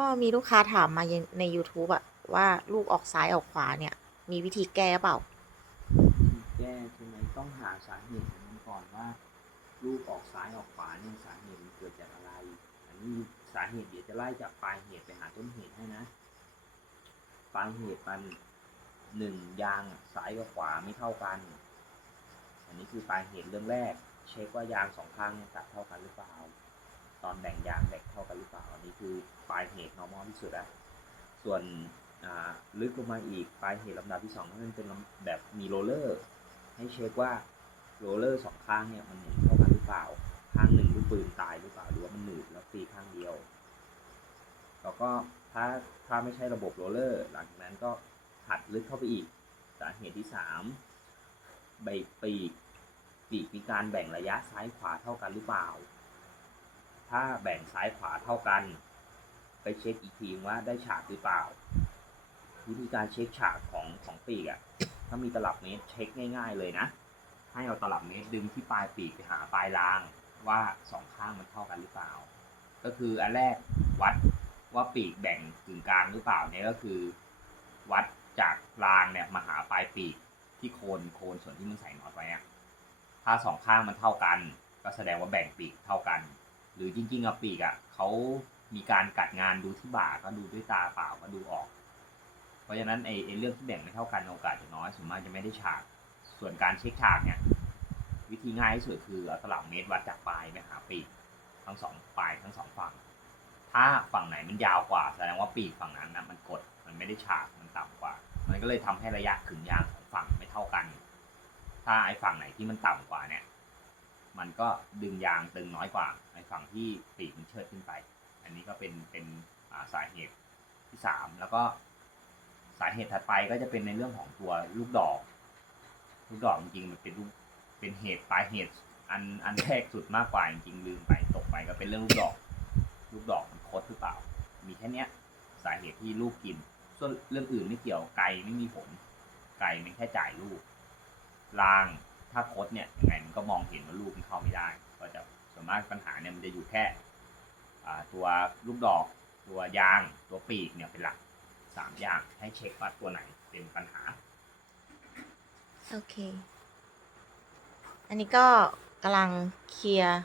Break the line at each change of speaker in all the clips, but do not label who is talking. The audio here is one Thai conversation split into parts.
พ่อมีลูกค้าถามมาใน YouTube อะว่าลูกออกซ้ายออกขวาเนี่ย มีวิธีแก้เปล่า
แก้ใช่ไหมต้องหาสาเหตุของมันก่อนว่า ลูกออกซ้ายออกขวาเนี่ยสาเหตุมันเกิดจากอะไร อันนี้สาเหตุเดี๋ยวจะไล่จากปลายเหตุไปหาต้นเหตุให้นะ ปลายเหตุมันหนึ่งยางอะซ้ายกับขวาไม่เท่ากัน อันนี้คือปลายเหตุเรื่องแรก เช็คว่ายางสองข้างเนี่ยตัดเท่ากันหรือเปล่า ตอนแบ่งยาง คือปลายเหตุ normal ที่สุดแล้วส่วนลึกลงมาอีกปลายเหตุลำดับที่สองนั่นเป็นลำแบบมีโรเลอร์ ให้เช็คว่าโรเลอร์สองข้างเนี่ยมันหมุนเท่ากันหรือเปล่า ข้างหนึ่งลูกปืนตายหรือเปล่าหรือว่ามันหนืดแล้วตีข้างเดียว แล้วก็ถ้าถ้าไม่ใช่ระบบโรเลอร์หลังจากนั้นก็ถัดลึกเข้าไปอีกสาเหตุที่สามใบปีกปีกมีการแบ่งระยะซ้ายขวาเท่ากันหรือเปล่า ถ้าแบ่งซ้ายขวาเท่ากัน ไปเช็คอีกทีว่าได้ฉากหรือเปล่า วิธีการเช็คฉากของของปีกอะ่ะถ้ามีตลับเมตรเช็คง่าย ๆ เลยนะ ให้เอาตลับเมตรดึงที่ปลายปีกไปหาปลายรางว่าสองข้างมันเท่ากันหรือเปล่า ก็คืออันแรกวัดว่าปีกแบ่งกึ่งกลางหรือเปล่าเนี่ยก็คือ วัดจากรางเนี่ยมาหาปลายปีกที่โคนโคนส่วนที่มันใส่น็อตไว้อะถ้าสองข้างมันเท่ากัน ก็แสดงว่าแบ่งปีกเท่ากัน หรือจริงๆอะปีกอะเขา มีการกัดงานดูที่บ่าก็ดูด้วยตาเปล่าก็ดูออก เพราะฉะนั้นไอ้เรื่องที่แบ่งไม่เท่ากันโอกาสจะน้อยส่วนมากจะไม่ได้ฉาก ส่วนการเช็คฉากเนี่ยวิธีง่ายที่สุดคือเอาตลับเมตรวัดจากปลายไปหาปีกทั้งสองปลายทั้งสองฝั่ง ถ้าฝั่งไหนมันยาวกว่าแสดงว่าปีกฝั่งนั้นนะมันกดมันไม่ได้ฉากมันต่ำกว่า มันก็เลยทำให้ระยะขึงยางของฝั่งไม่เท่ากัน ถ้าไอ้ฝั่งไหนที่มันต่ำกว่าเนี่ย มันก็ดึงยางตึงน้อยกว่าไอ้ฝั่งที่ปีกมันเชิดขึ้นไป ก็เป็นเป็นาสาเหตุที่สามแล้วก็สาเหตุถัดไปก็จะเป็นในเรื่องของตัวลูกดอก ลูกดอกจริงๆมันเป็นลูกเป็นเหตุปลายเหตุ อันอันแรกสุดมากกว่าจริงๆลืมไปตกไปก็เป็นเรื่องลูกดอก ลูกดอกมันคดหรือเปล่า มีแค่เนี้ยสาเหตุที่ลูกกิน ส่วนเรื่องอื่นไม่เกี่ยวไก่ไม่มีผลไก่มันแค่จ่ายลูกรางถ้าคดเนี่ยยังไงมันก็มองเห็นว่าลูกมันเข้าไม่ได้ ก็จะส่วนมากปัญหาเนี่ยมันจะอยู่แค่ ตัวลูกดอก ตัวยาง ตัวปีกเนี่ยเป็นหลักสามอย่างให้เช็คว่าตัวไหนเป็นปัญหา
โอเค อันนี้ก็กำลังเคลียร์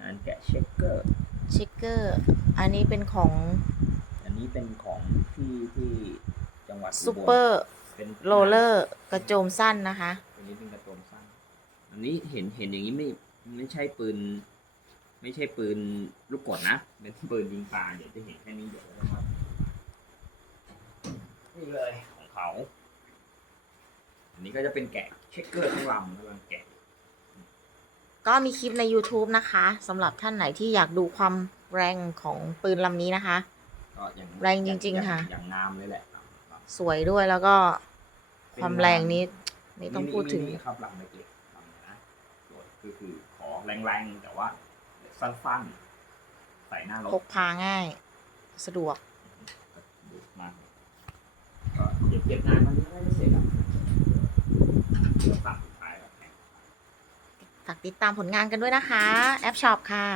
งานแกะเช็คเกอร์
เช็คเกอร์ อันนี้เป็นของ
อันนี้เป็นของที่ที่จังหวัด
ซูเปอร์
เป็น
โรลเลอร์กระโจมสั้นนะคะ
อันนี้เป็นกระโจมสั้น อันนี้เห็นเห็นอย่างนี้ไม่ไม่ใช่ปืน ไม่ใช่ปืนลูกกดนะ เป็นปืนยิงปลาเดี๋ยวจะเห็นแค่นี้เดี๋ยวนะครับนี่เลยของเขา อันนี้ก็จะเป็นแกะเช็คเกอร์ทั้งลำกำลังแกะ
ก็มีคลิปใน YouTube นะคะสำหรับท่านไหนที่อยากดูความแรงของปืนลำนี้นะคะ
ก็อย่าง
แรงจริงๆ
อย่าง
ค่ะ
อย่างงามเลยแหละครับครับ
สวยด้วยแล้วก็ความแรงนี้ไม่ต้องพูดถึง
นี่ครับลำเล็กๆลำนะส่วนคือคือขอแรงๆแต่ว่า สั้นๆ ใส่หน้าร
พ
ถ
กพาง่าย สะดวก
ดูมากก็เก็บเก็บงานมันไม่ได้เสร็จอะเดี๋ยวตัดสุดท้ายแล้วแข่ง
ฝากติดตามผลงานกันด้วยนะคะ แอปช็อปค่ะ